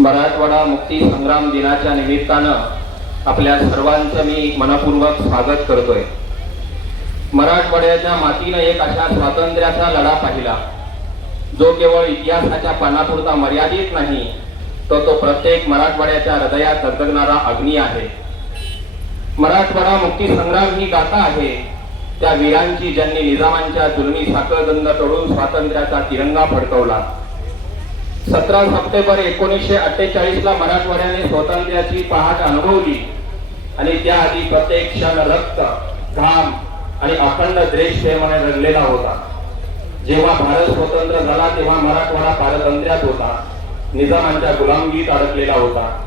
मराठवाडा मुक्ती संग्राम दिनाच्या निमित्तानं आपल्या सर्वांचं मी मनपूर्वक स्वागत करतोय. मराठवाड्याच्या मातीनं एक अशा स्वातंत्र्याचा लढा पाहिला जो केवळ इतिहासाच्या पानापुरता मर्यादित नाही तर तो प्रत्येक मराठवाड्याच्या हृदयात दगदगणारा अग्नी आहे. मराठवाडा मुक्ती संग्राम ही गाथा आहे त्या वीरांची ज्यांनी निजामांच्या जुलमी साखळदंड तोडून स्वातंत्र्याचा तिरंगा फडकवला. सतरा सप्टेंबर एकोणीसशे अठ्ठेचाळीस ला मराठवाड्याने स्वातंत्र्याची पहाट अनुभवली. आणि त्याआधी प्रत्येक क्षण रक्त घाम आणि अखंड देश प्रेमाने रंगलेला होता. जेव्हा भारत स्वतंत्र झाला तेव्हा मराठवाडा पारतंत्र्यात होता. निजामांच्या गुलामगीत अडकलेला होता.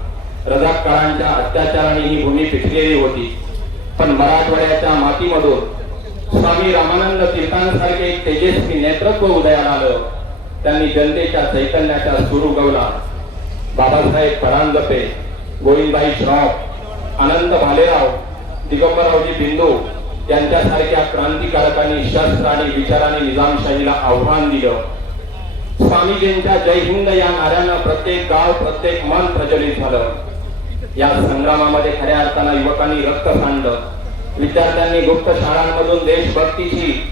रजाकारांच्या अत्याचाराने ही भूमी पिकलेली होती. पण मराठवाड्याच्या मातीमधून स्वामी रामानंद तीर्थांसारखे तेजस्वी नेतृत्व उदयाला आलं. त्यांनी जनतेच्या चैतन्याचा सूर उगवला बाबासाहेब परांजपे गोविंदबाई श्रॉफ आनंद भालेराव दिगंबररावजी बिंदू यांच्यासारख्या क्रांतिकारकांनी शस्त्र आणि विचाराने निजामशाहीला आव्हान दिलं. स्वामीजींच्या जय हिंद या नाऱ्यानं प्रत्येक गाव प्रत्येक मन प्रज्वलित झालं. या संग्रामामध्ये खऱ्या अर्थानं युवकांनी रक्त सांडलं. विद्यार्थ्यांनी गुप्त शाळांमधून देशभक्तीची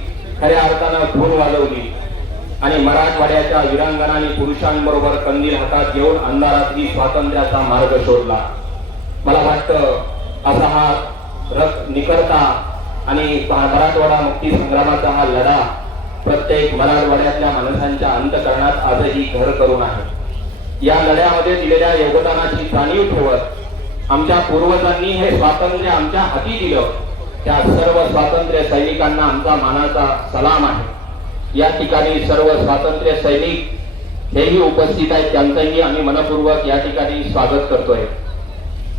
खऱ्या अर्थानं धून वाजवली. आणि मराठवाड्याच्या वीरांगणांनी पुरुषांबरोबर कंदील हातात घेऊन अंधारातही स्वातंत्र्याचा मार्ग शोधला. मला वाटतं असा हा रथ निकरता आणि मराठवाडा मुक्ती संग्रामाचा हा लढा प्रत्येक मराठवाड्यातल्या माणसांच्या अंतकरणात आजही घर करून आहे. या लढ्यामध्ये दिलेल्या योगदानाची जाणीव ठेवत आमच्या पूर्वजांनी हे स्वातंत्र्य आमच्या हाती दिलं. त्या सर्व स्वातंत्र्य सैनिकांना आमचा मानाचा सलाम आहे. या ठिकाणी सर्व स्वातंत्र्य सैनिक हेही उपस्थित आहेत. त्यांचंही आम्ही मनपूर्वक या ठिकाणी स्वागत करतोय.